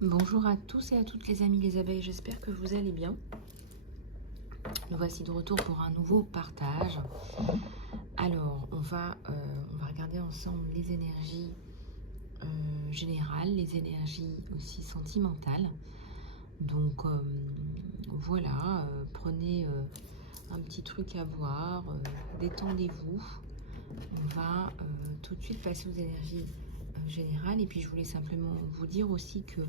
Bonjour à tous et à toutes les amis les abeilles, j'espère que vous allez bien. Nous voici de retour pour un nouveau partage. Alors, on va regarder ensemble les énergies générales, les énergies aussi sentimentales. Donc, voilà, prenez un petit truc à voir, détendez-vous. On va tout de suite passer aux énergies générales. Et puis, je voulais simplement vous dire aussi que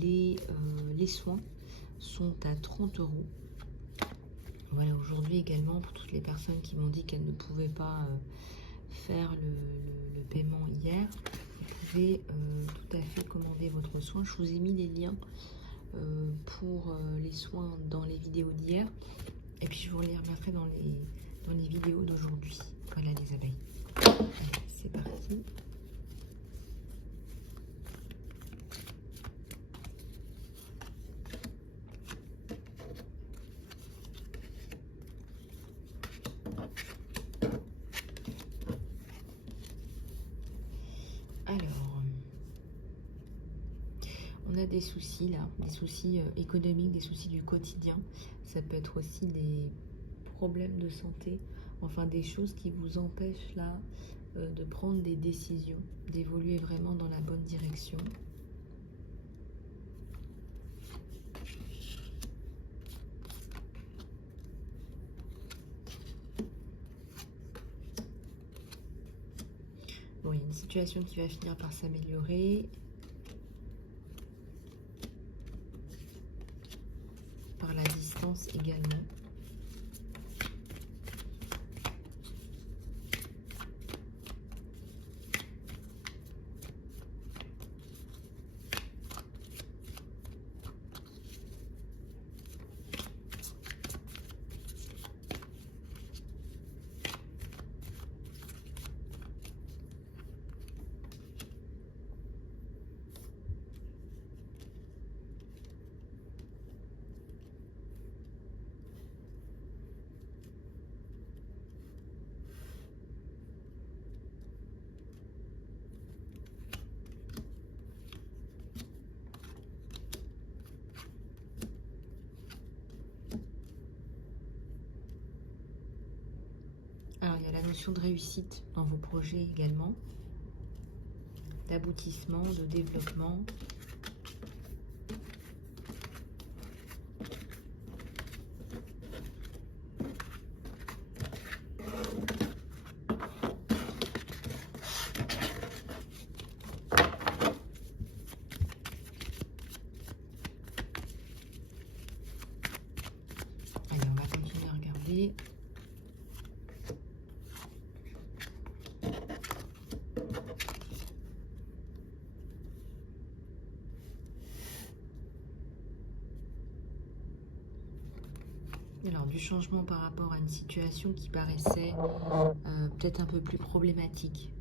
les soins sont à 30 €. Voilà, aujourd'hui également, pour toutes les personnes qui m'ont dit qu'elles ne pouvaient pas faire le paiement hier, vous pouvez tout à fait commander votre soin. Je vous ai mis les liens pour les soins dans les vidéos d'hier. Et puis je vous les remettrai dans les vidéos d'aujourd'hui. Voilà les abeilles. Allez, c'est parti. Alors, on a des soucis là, des soucis économiques, des soucis du quotidien. Ça peut être aussi des problèmes de santé, enfin des choses qui vous empêchent là de prendre des décisions, d'évoluer vraiment dans la bonne direction. Bon, il y a une situation qui va finir par s'améliorer. Par la distance également. Alors, il y a la notion de réussite dans vos projets également, d'aboutissement, de développement. Allez, on va continuer à regarder. Alors, du changement par rapport à une situation qui paraissait peut-être un peu plus problématique.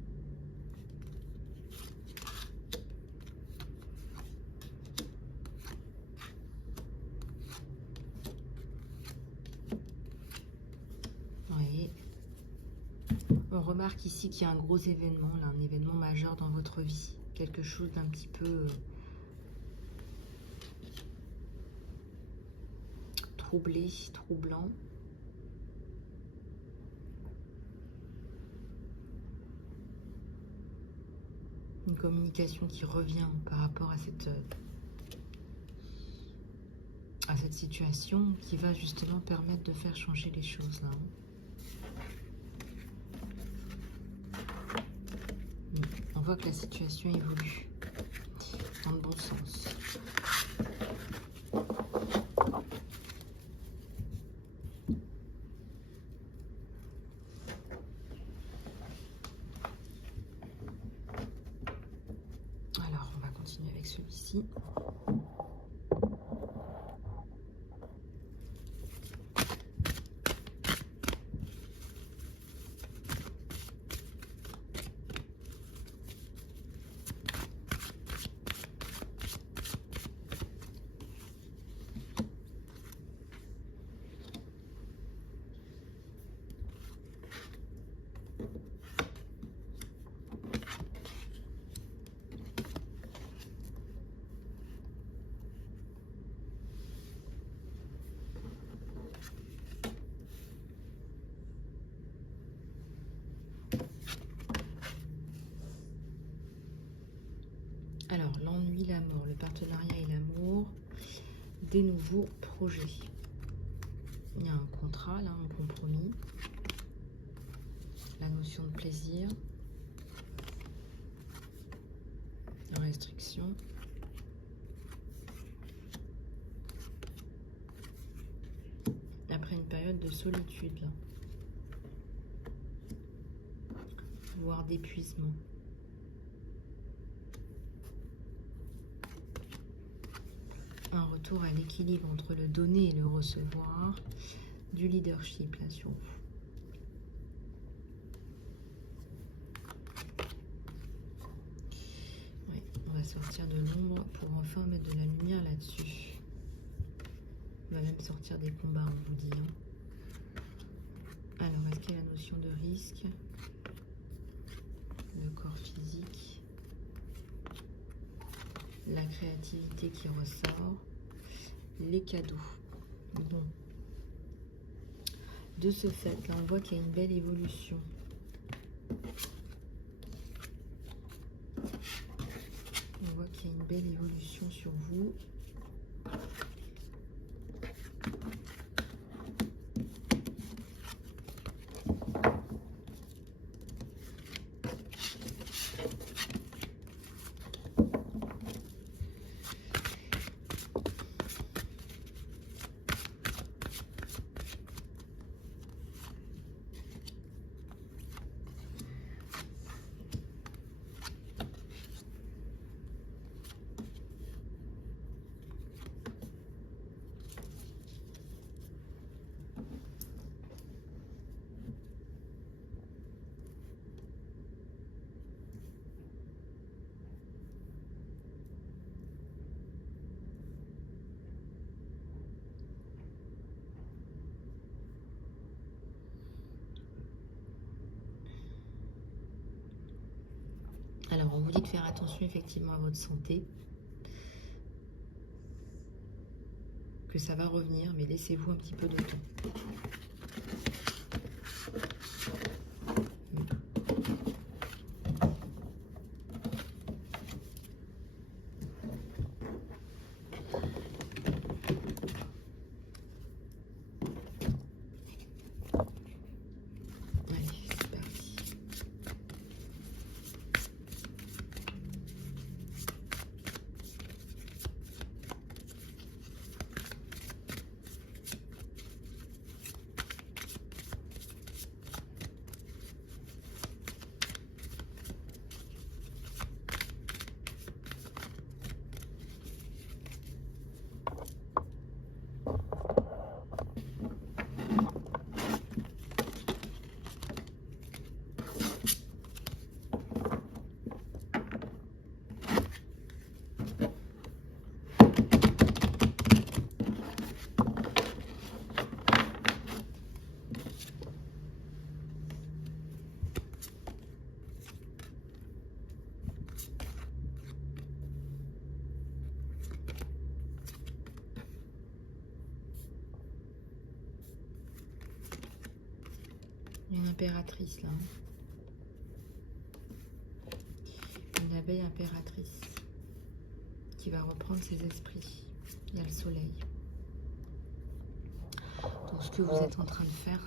Oui. On remarque ici qu'il y a un gros événement, là, un événement majeur dans votre vie. Quelque chose d'un petit peu troublé, troublant. Une communication qui revient par rapport à cette situation qui va justement permettre de faire changer les choses là. On voit que la situation évolue dans le bon sens. Alors, on va continuer avec celui-ci. Alors, l'ennui, la mort, le partenariat et l'amour, des nouveaux projets. Il y a un contrat, là, un compromis. La notion de plaisir. La restriction. Après une période de solitude, là. Voire d'épuisement. Un retour à l'équilibre entre le donner et le recevoir. Du leadership, là, sur vous. Ouais, on va sortir de l'ombre pour enfin mettre de la lumière là-dessus. On va même sortir des combats, on vous dit. Hein. Alors, est-ce qu'il y a la notion de risque? Le corps physique. La créativité qui ressort. Les cadeaux. Bon. De ce fait, là, on voit qu'il y a une belle évolution. On voit qu'il y a une belle évolution sur vous. Alors, on vous dit de faire attention effectivement à votre santé. Que ça va revenir, mais laissez-vous un petit peu de temps. Allez, c'est parti. Une impératrice là. Une abeille impératrice qui va reprendre ses esprits. Il y a le soleil. Donc ce que vous êtes en train de faire,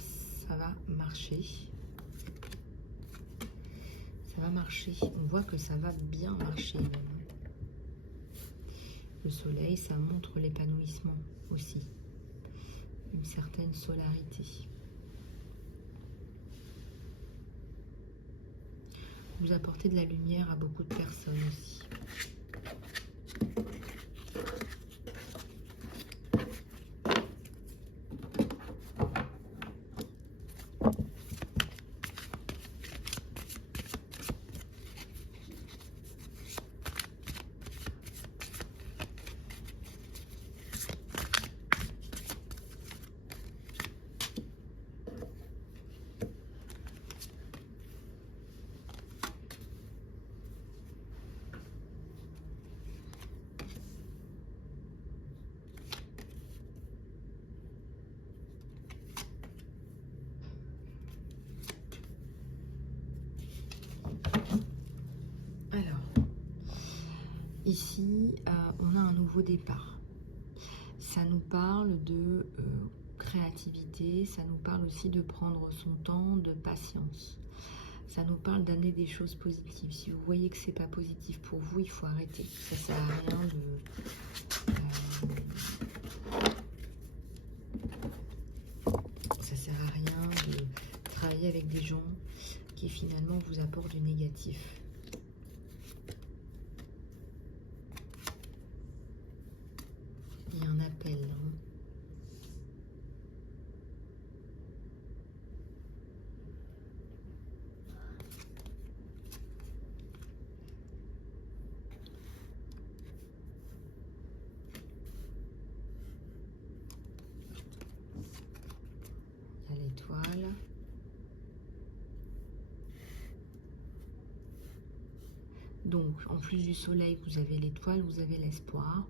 ça va marcher. Ça va marcher. On voit que ça va bien marcher même. Le soleil, ça montre l'épanouissement aussi. Une certaine solarité. Vous apportez de la lumière à beaucoup de personnes aussi. ici, on a un nouveau départ. Ça nous parle de créativité, ça nous parle aussi de prendre son temps, de patience. Ça nous parle d'amener des choses positives. Si vous voyez que c'est pas positif pour vous, il faut arrêter. Ça sert à rien ça sert à rien de travailler avec des gens qui finalement vous apportent du négatif. Il y a un appel. Hein. Il y a l'étoile. Donc, en plus du soleil, vous avez l'étoile, vous avez l'espoir.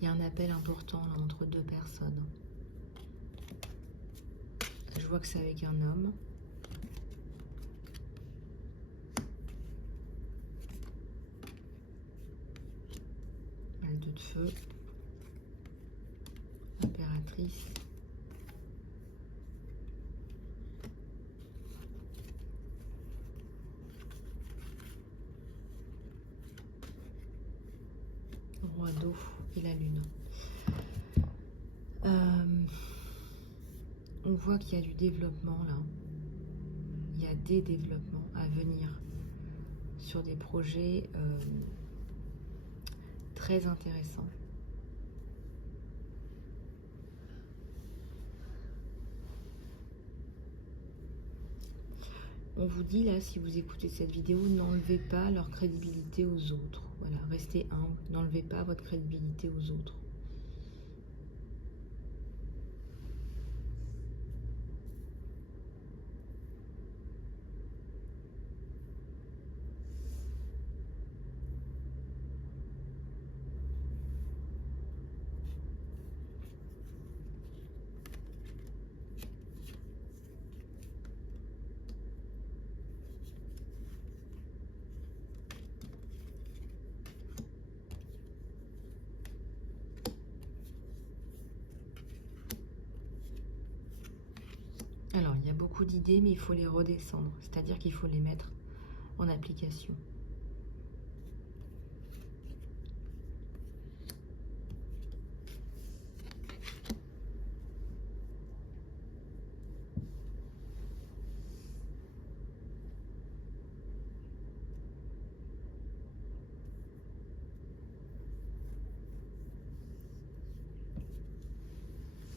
Il y a un appel important là, entre deux personnes. Je vois que c'est avec un homme. Le 2 de feu. L'impératrice. Roi d'eau et la lune. On voit qu'il y a du développement là. Il y a des développements à venir sur des projets très intéressants. On vous dit là, si vous écoutez cette vidéo, n'enlevez pas leur crédibilité aux autres. Voilà, restez humble, n'enlevez pas votre crédibilité aux autres. Alors, il y a beaucoup d'idées, mais il faut les redescendre. C'est-à-dire qu'il faut les mettre en application.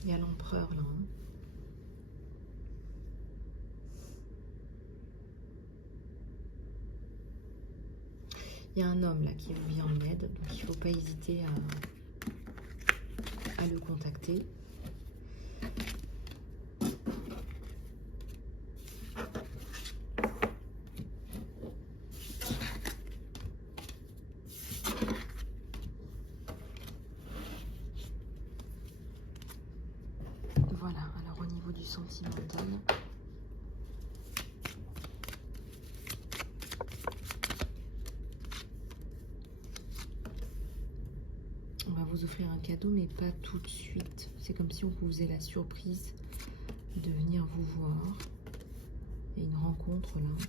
Il y a l'empereur là. Hein. Il y a un homme là qui vous vient en aide, donc il ne faut pas hésiter à le contacter. Voilà, alors au niveau du sentimental, on va vous offrir un cadeau, mais pas tout de suite. C'est comme si on vous faisait la surprise de venir vous voir. Il y a une rencontre là.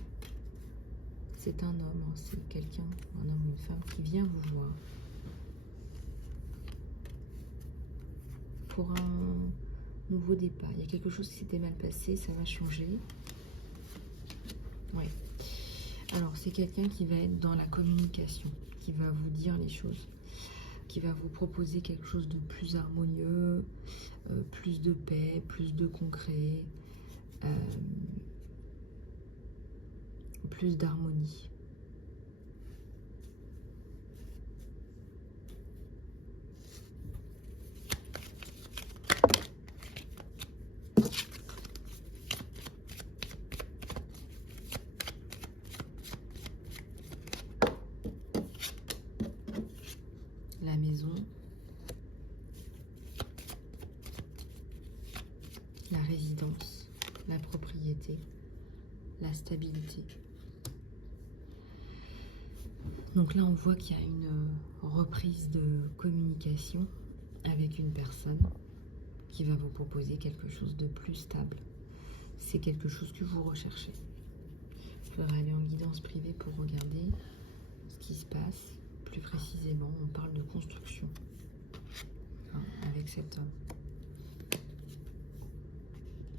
C'est un homme, hein, c'est quelqu'un, un homme ou une femme qui vient vous voir. Pour un nouveau départ. Il y a quelque chose qui s'était mal passé, ça va changer. Ouais. Alors, c'est quelqu'un qui va être dans la communication, qui va vous dire les choses, qui va vous proposer quelque chose de plus harmonieux, plus de paix, plus de concret, plus d'harmonie. La maison, la résidence, la propriété, la stabilité. Donc là, on voit qu'il y a une reprise de communication avec une personne qui va vous proposer quelque chose de plus stable. C'est quelque chose que vous recherchez. Il faudra aller en guidance privée pour regarder ce qui se passe. Plus précisément, on parle de construction avec cet homme.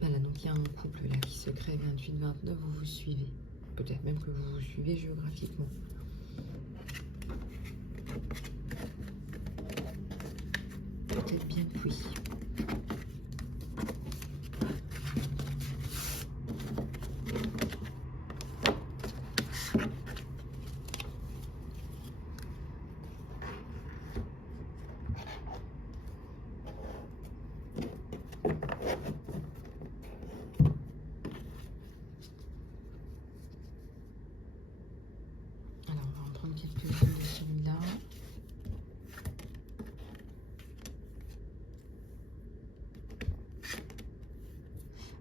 Voilà, donc il y a un couple là qui se crée 28-29, vous vous suivez. Peut-être même que vous vous suivez géographiquement. Peut-être bien que oui. Alors, on va en prendre quelques-unes de celui-là.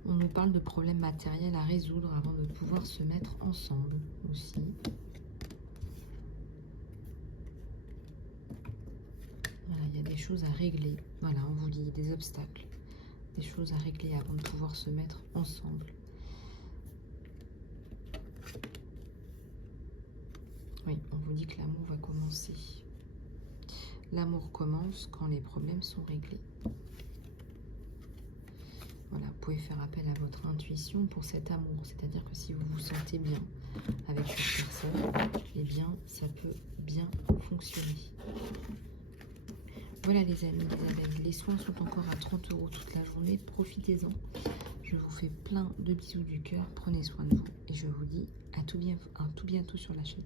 On nous parle de problèmes matériels à résoudre avant de pouvoir se mettre ensemble aussi. Voilà, il y a des choses à régler. Voilà, on vous dit des obstacles. Des choses à régler avant de pouvoir se mettre ensemble. Oui, on vous dit que l'amour va commencer. L'amour commence quand les problèmes sont réglés. Voilà, vous pouvez faire appel à votre intuition pour cet amour. C'est-à-dire que si vous vous sentez bien avec cette personne, eh bien, ça peut bien fonctionner. Voilà les amis, les abeilles. Les soins sont encore à 30 € toute la journée. Profitez-en. Je vous fais plein de bisous du cœur. Prenez soin de vous. Et je vous dis à tout bientôt sur la chaîne.